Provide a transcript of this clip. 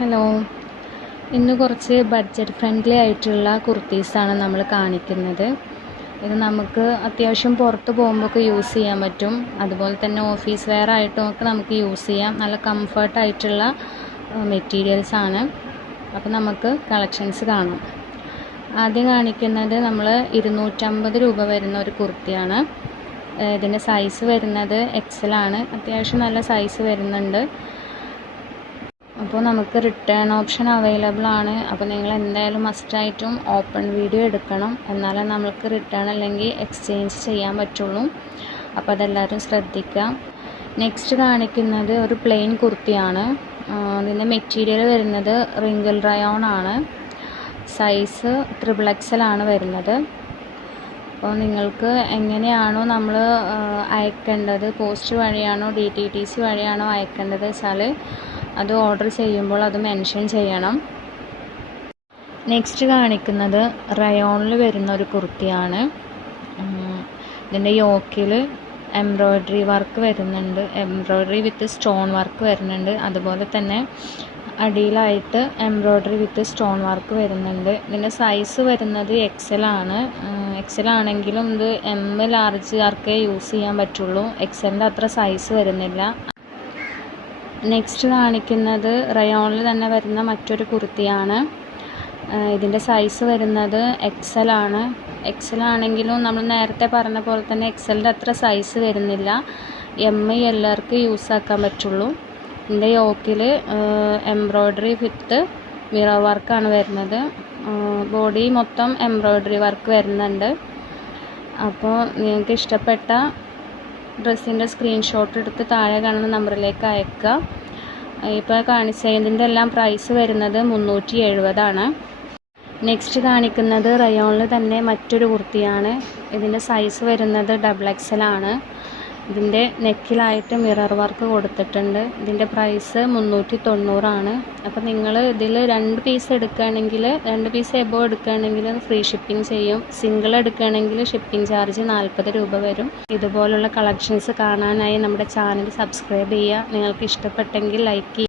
Hello, ഇന്ന് കുറച്ച് budget friendly ആയിട്ടുള്ള കുർത്തീസാണ് നമ്മൾ കാണിക്കുന്നത്. ഇത് നമുക്ക് അത്യാവശ്യം പുറത്ത് പോകുമ്പോഴൊക്കെ യൂസ് ചെയ്യാൻ പറ്റും. അതുപോലെ തന്നെ ഓഫീസ് വെയർ ആയിട്ടും ഒക്കെ നമുക്ക് യൂസ് ചെയ്യാം. നല്ല കംഫർട്ടായിട്ടുള്ള മെറ്റീരിയൽസാണ്. അപ്പോൾ നമുക്ക് കളക്ഷൻസ് കാണാം. ആദ്യം കാണിക്കുന്നത് നമ്മൾ 250 രൂപ വരുന്ന ഒരു കുർത്തിയാണ്. ഇതിൻ്റെ സൈസ് വരുന്നത് XL ആണ്. അത്യാവശ്യം നല്ല സൈസ് വരുന്നുണ്ട്. അപ്പോൾ നമുക്ക് റിട്ടേൺ ഓപ്ഷൻ അവൈലബിൾ ആണ്. അപ്പോൾ നിങ്ങൾ എന്തായാലും മസ്റ്റായിട്ടും ഓപ്പൺ വീഡിയോ എടുക്കണം, എന്നാലേ നമുക്ക് റിട്ടേൺ അല്ലെങ്കിൽ എക്സ്ചേഞ്ച് ചെയ്യാൻ പറ്റുള്ളൂ. അപ്പോൾ അതെല്ലാവരും ശ്രദ്ധിക്കുക. നെക്സ്റ്റ് കാണിക്കുന്നത് ഒരു പ്ലെയിൻ കുർത്തിയാണ്. ഇതിൻ്റെ മെറ്റീരിയൽ വരുന്നത് റിങ്കിൾ റയോൺ ആണ്. സൈസ് XXL ആണ് വരുന്നത്. അപ്പോൾ നിങ്ങൾക്ക് എങ്ങനെയാണോ നമ്മൾ അയക്കേണ്ടത്, പോസ്റ്റ് വഴിയാണോ DTDC വഴിയാണോ അയക്കേണ്ടത് വെച്ചാൽ അത് ഓർഡർ ചെയ്യുമ്പോൾ അത് മെൻഷൻ ചെയ്യണം. നെക്സ്റ്റ് കാണിക്കുന്നത് റയോണിൽ വരുന്ന ഒരു കുർത്തിയാണ്. ഇതിൻ്റെ യോക്കിൽ എംബ്രോയ്ഡറി വർക്ക് വരുന്നുണ്ട്, എംബ്രോയ്ഡറി വിത്ത് സ്റ്റോൺ വർക്ക് വരുന്നുണ്ട്. അതുപോലെ തന്നെ അടിയിലായിട്ട് എംബ്രോയ്ഡറി വിത്ത് സ്റ്റോൺ വർക്ക് വരുന്നുണ്ട്. ഇതിൻ്റെ സൈസ് വരുന്നത് XL ആണ്. XL ആണെങ്കിലും ഇത് M ലാർജ് ആർക്കേ യൂസ് ചെയ്യാൻ പറ്റുള്ളൂ. XLൻ്റെ അത്ര സൈസ് വരുന്നില്ല. നെക്സ്റ്റ് കാണിക്കുന്നത് റയോണിൽ തന്നെ വരുന്ന മറ്റൊരു കുർത്തിയാണ്. ഇതിൻ്റെ സൈസ് വരുന്നത് XL ആണ്. XL ആണെങ്കിലും നമ്മൾ നേരത്തെ പറഞ്ഞ പോലെ തന്നെ XLൻ്റെ അത്ര സൈസ് വരുന്നില്ല. M എല്ലാവർക്കും യൂസ് ആക്കാൻ പറ്റുള്ളൂ. ഇതിൻ്റെ യോക്കിൽ എംബ്രോയ്ഡറി വിത്ത് മിറർ വർക്കാണ് വരുന്നത്. ബോഡി മൊത്തം എംബ്രോയ്ഡറി വർക്ക് വരുന്നുണ്ട്. അപ്പോൾ നിങ്ങൾക്ക് ഇഷ്ടപ്പെട്ട ഡ്രസ്സിൻ്റെ സ്ക്രീൻഷോട്ട് എടുത്ത് താഴെ കാണുന്ന നമ്പറിലേക്ക് അയക്കുക. ഇപ്പോൾ കാണിച്ചതിൻ്റെ എല്ലാം പ്രൈസ് വരുന്നത് 370 ആണ്. നെക്സ്റ്റ് കാണിക്കുന്നത് റയോണിൽ തന്നെ മറ്റൊരു കുർത്തിയാണ്. ഇതിൻ്റെ സൈസ് വരുന്നത് XXL ആണ്. ഇതിൻ്റെ നെക്കിലായിട്ട് മിറർ വർക്ക് കൊടുത്തിട്ടുണ്ട്. ഇതിൻ്റെ പ്രൈസ് 390 ആണ്. അപ്പോൾ നിങ്ങൾ ഇതിൽ 2 പീസ് എടുക്കുകയാണെങ്കിൽ, 2 പീസ് എബോ എടുക്കുകയാണെങ്കിൽ ഫ്രീ ഷിപ്പിംഗ് ചെയ്യും. സിംഗിൾ എടുക്കുകയാണെങ്കിൽ ഷിപ്പിംഗ് ചാർജ് 40 രൂപ വരും. ഇതുപോലുള്ള കളക്ഷൻസ് കാണാനായി നമ്മുടെ ചാനൽ സബ്സ്ക്രൈബ് ചെയ്യുക. നിങ്ങൾക്ക് ഇഷ്ടപ്പെട്ടെങ്കിൽ ലൈക്ക് ചെയ്യുക.